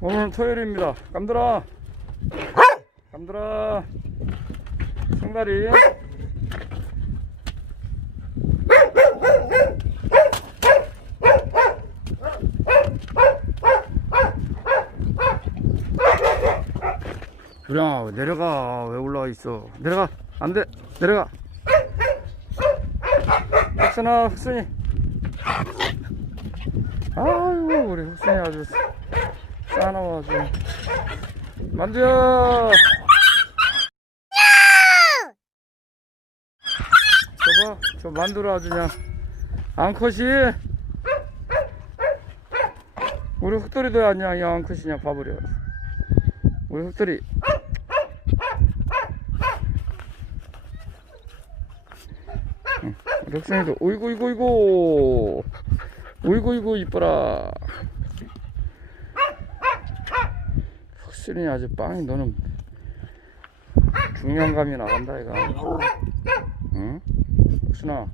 오늘은 토요일입니다. 깜들아. 깜들아. 성다리. 유량아 내려가 왜 올라와 있어 내려가 안돼 내려가 흑순아 흑순이 아유 우리 흑순이 아주 싸나워 아주 만두야! 저봐 저 만두를 아주 그냥 앙컷이? 우리 흑돌이도 아니야 이 앙컷이냐 봐버려. 우리 흑돌이. 력생이도 오이고 이고 이고. 오이고 이고 이뻐라 확실히 아주 빵이 너는 중량감이 나간다 이거 응? 혁순아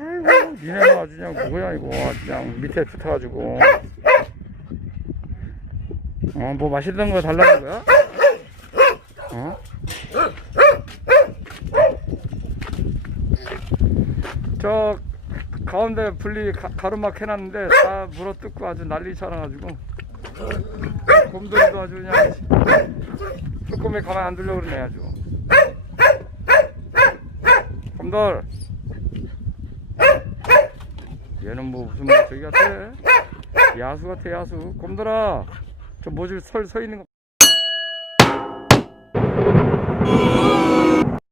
아이고 니네는 아주 그냥 뭐야 이거. 그냥 밑에 붙어가지고. 어 뭐 맛있는 거 달라는 거야? 어? 저 가운데 분리 가, 가로막 해놨는데 다 물어 뜯고 아주 난리 쳐놔가지고. 곰돌이도 아주 그냥 조금에 가만 안 두려고 그러네 아주. 곰돌 얘는 뭐 무슨 뭐 저기 같아? 야수 같아 야수. 곰돌아 저 뭐지 서, 서 있는 거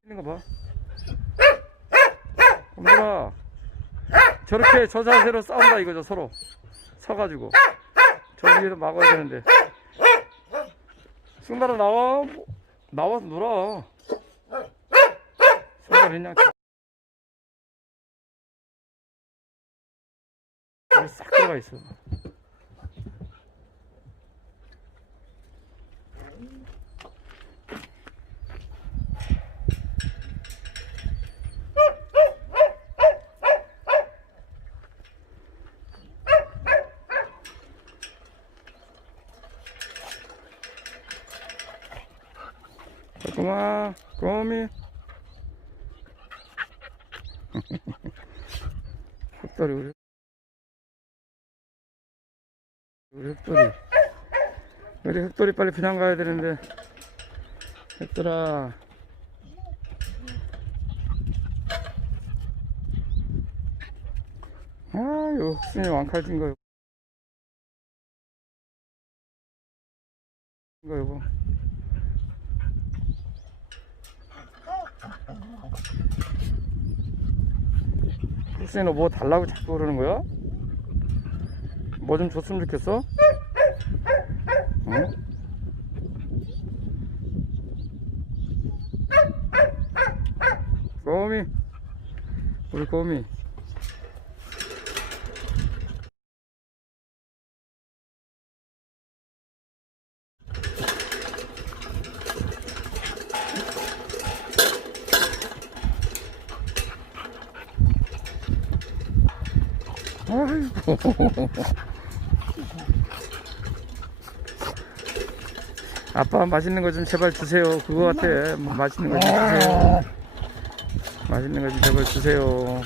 있는 거 봐. 곰돌아 저렇게 저 자세로 싸운다 이거죠 서로. 서가지고. 저 위에서 막아야 되는데. 승달아 나와. 나와서 놀아. 승달이 그냥 여기 싹 들어가 있어. 꼬마, 꼬미. 헛다리 우리. 우리 흑돌이 우리 흑돌이 빨리 분양 가야 되는데 흑돌아 아유 흑순이 왕칼진 거 이거 이거 흑순이 너 뭐 달라고 자꾸 그러는 거야? 뭐 좀 줬으면 좋겠어? 응? 꼬미 우리 꼬미 아이고 아빠 맛있는 거 좀 제발 주세요. 그거 같아. 뭐 맛있는 거 좀 주세요. 맛있는 거 좀 제발 주세요. 어.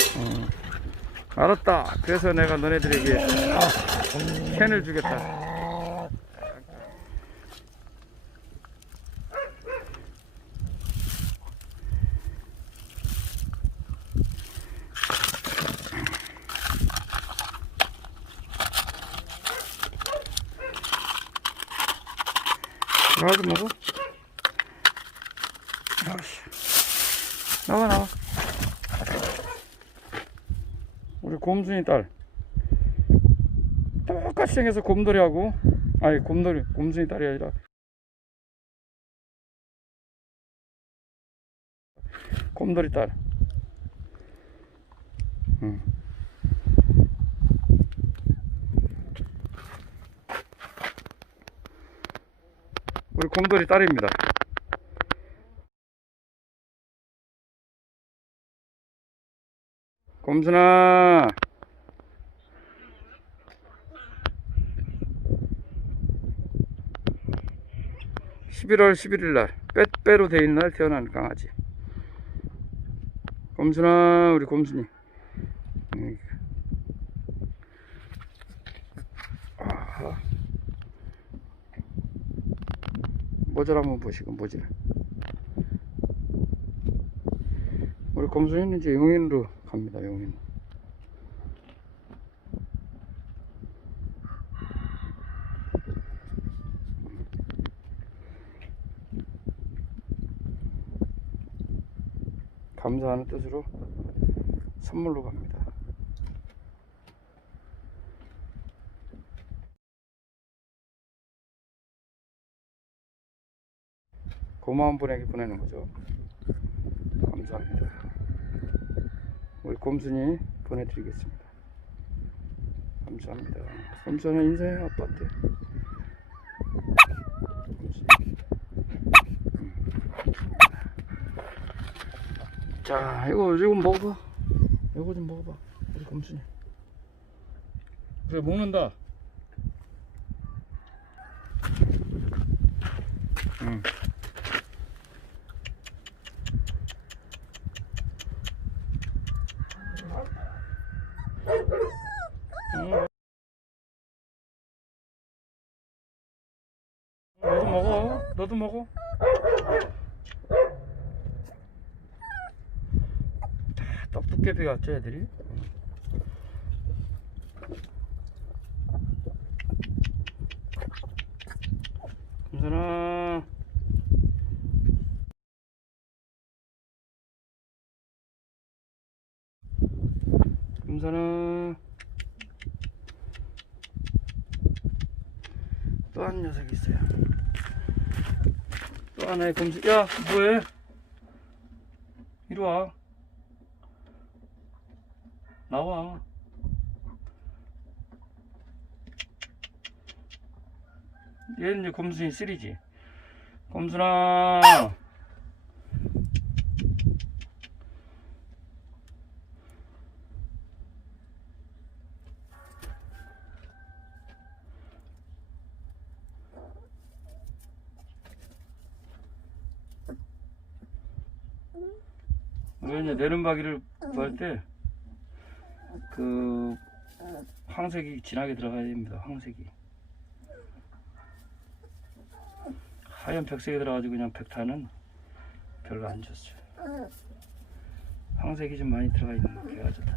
알았다. 그래서 내가 너네들에게 캔을 주겠다. 얼른 먹어. 나와, 나와. 우리 곰순이 딸. 똑같이 생겨서 곰돌이하고, 아니, 곰돌이, 곰순이 딸이 아니라. 곰돌이 딸. 응. 우리 곰돌이 딸입니다. 곰순아. 11월 11일 날 빼빼로 돼 있는 날 태어난 강아지. 곰순아 우리 곰순이 음. 아하. 모질 한번 보시고 모질 우리 곰순이는 이제 용인으로 갑니다 용인 감사하는 뜻으로 선물로 갑니다. 고마운 분에게 보내는 거죠. 감사합니다. 우리 곰순이 보내드리겠습니다. 감사합니다. 곰순아 인사해 아빠한테. 곰순이. 자, 이거 이거 먹어봐. 이거 좀 먹어봐. 우리 검순이. 그래 먹는다. 응. 응. 너도 먹어. 너도 먹어. 떡두께 배웠죠 애들이? 금선아 금선아 또 한 녀석이 있어요 또 하나의 금수 야 뭐해 이리와 나와. 얘는 이제 곰순이 3지. 곰순아. 이제 내름바기를 구할 때 그 황색이 진하게 들어가야 됩니다. 황색이 하얀 백색이 들어가지고 그냥 백타는 별로 안 좋죠. 황색이 좀 많이 들어가 있는 게가 좋다.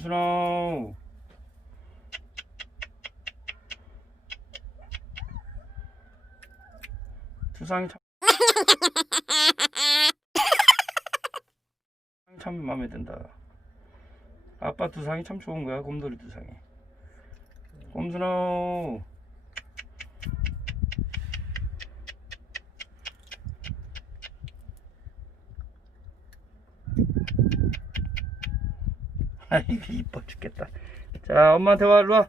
엄순아 두상이 참 참 마음에 든다. 아빠 두상이 참 좋은 거야 곰돌이 두상이. 곰순아 아이고 이뻐 죽겠다. 자 엄마한테 와 일로 와.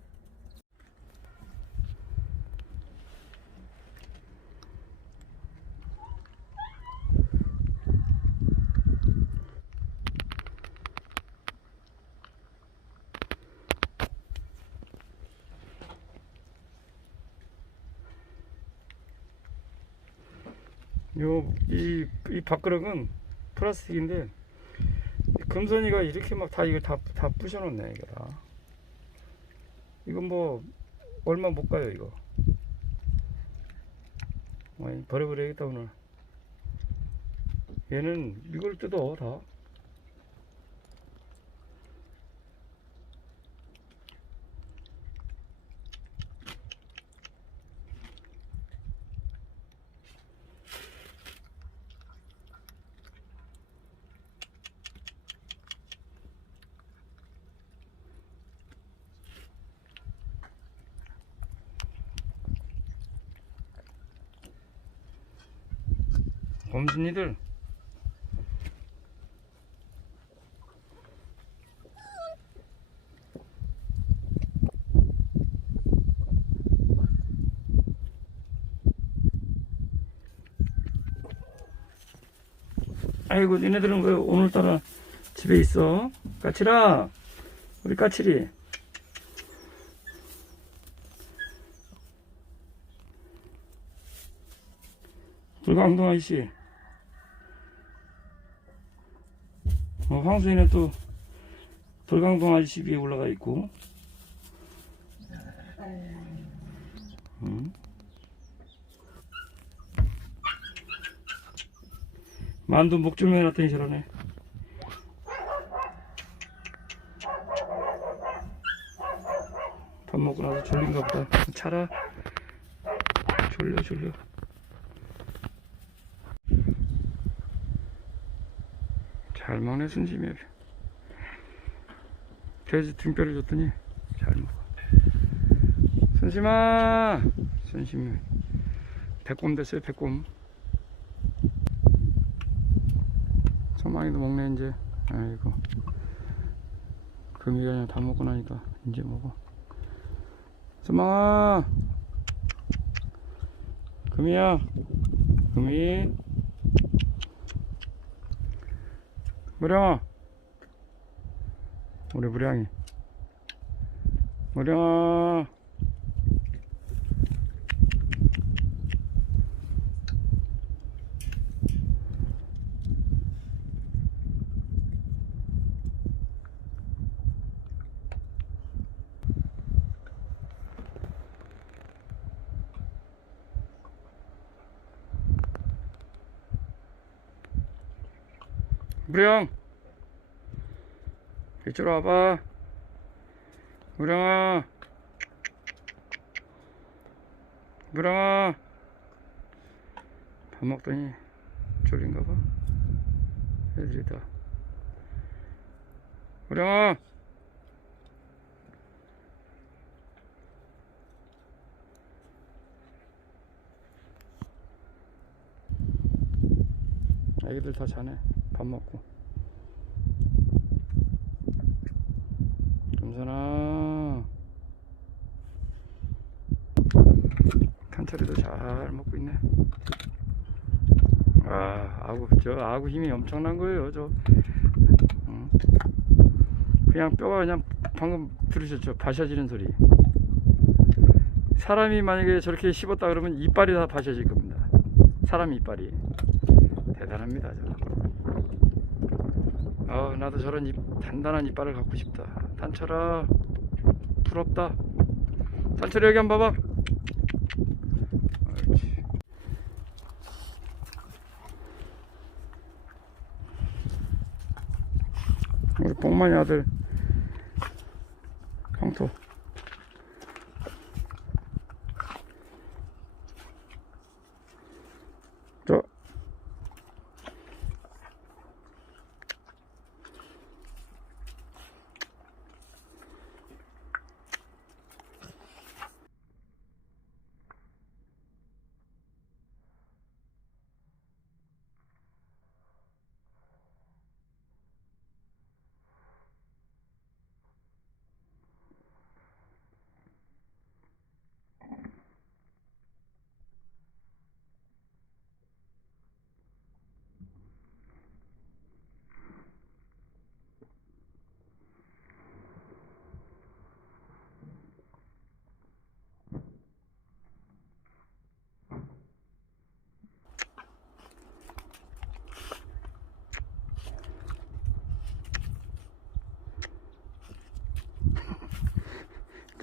요, 이, 이 밥그릇은 플라스틱인데, 이 금선이가 이렇게 막 다, 이거 다, 다 부셔놓네, 이거 다. 이건 뭐, 얼마 못 가요, 이거. 아니, 버려버려야겠다, 오늘. 얘는 이걸 뜯어, 다. 곰순이들. 아이고 니네들은 왜 오늘따라 집에 있어? 까칠아 우리 까칠이. 불광동 아저씨 어, 황수이는 또 불광동 아저씨 위에 올라가 있고. 음. 만두 목줄매 해놨더니 저러네. 밥 먹고 나서 졸린가 보다. 차라 졸려 졸려 잘 먹네 순심이 돼지 등뼈를 줬더니 잘 먹어. 순심아! 순심이. 배꼽 됐어요 배꼽. 소망이도 먹네 이제. 아이고. 금이 그냥 다 먹고 나니까 이제 먹어. 소망아! 금이야! 금이 무량아. 우리 무량이. 무량아 무령. 이쪽으로 와봐. 무령아. 무령아. 밥 먹더니 졸린가봐. 애들이 다. 무령아. 애기들 다 자네 밥 먹고. 금선아. 탄철이도 잘 먹고 있네. 아 아구 저 아구 힘이 엄청난 거예요 저. 응. 그냥 뼈가 그냥 방금 들으셨죠? 바셔지는 소리. 사람이 만약에 저렇게 씹었다 그러면 이빨이 다 바셔질 겁니다. 사람 이빨이. 대단합니다 저. 아 나도 저런 입, 단단한 이빨을 갖고 싶다. 단철아 부럽다. 단철이 여기 한번 봐봐. 옳지. 우리 뽕만이 아들 황토 저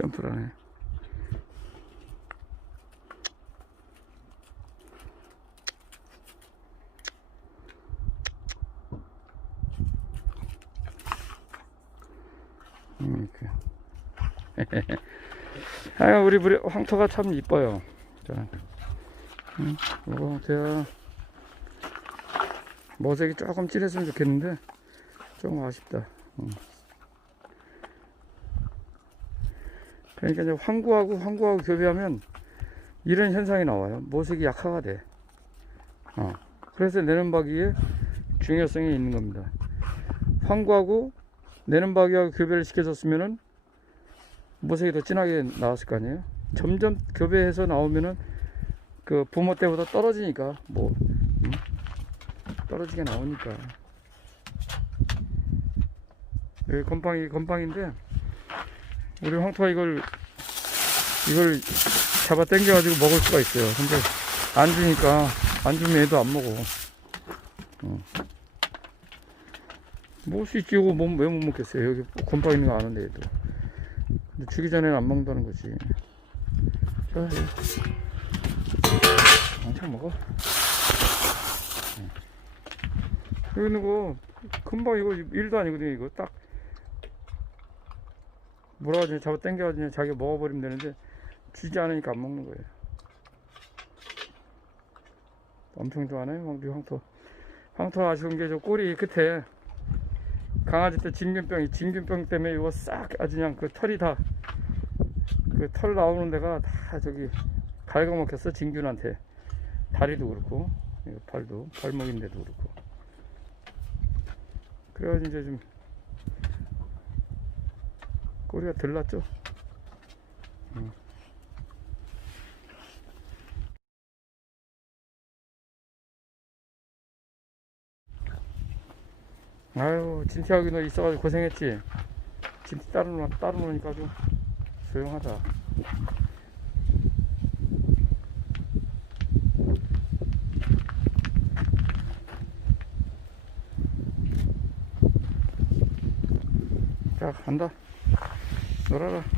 점프라네 음, 이렇게. 아, 우리 우리 황토가 참 이뻐요. 자, 응, 황토야. 모색이 조금 진했으면 좋겠는데 조금 아쉽다. 응. 그러니까 이제 황구하고 황구하고 교배하면 이런 현상이 나와요. 모색이 약화가 돼. 어. 그래서 내는 바기의 중요성이 있는 겁니다. 황구하고 내는 바기하고 교배를 시켜줬으면은 모색이 더 진하게 나왔을 거 아니에요? 점점 교배해서 나오면은 그 부모 때보다 떨어지니까 뭐 음? 떨어지게 나오니까 여기 건빵이 건빵인데 우리 황토가 이걸 이걸 잡아 당겨 가지고 먹을 수가 있어요. 근데 안 주니까 안 주면 얘도 안 먹어. 어. 먹을 수 있지 이거 뭐, 왜못 먹겠어요. 여기 건빵 있는 거 아는데 얘도. 주기 전에는 안 먹는다는 거지. 자, 여기. 왕창 먹어. 응. 여기 있는 거 금방 이거 일도 아니거든요. 이거 딱 뭐라 하지 잡아 당겨가지고 자기가 먹어버리면 되는데 주지 않으니까 안 먹는 거예요. 엄청 좋아하네 우리 황토. 황토 아쉬운 게 저 꼬리 끝에 강아지 때 진균병이 진균병 때문에 이거 싹 아주 그냥 그 털이 다 그 털 나오는 데가 다 저기 갉아먹혔어 진균한테 다리도 그렇고 발도 발목인데도 그렇고 그래가지고 이제 좀 꼬리가 덜 났죠. 음. 아유 진티하기 너 있어가지고 고생했지. 진티 따로 놓 따로 놓으니까 좀 조용하다. 자 간다. 놀아라.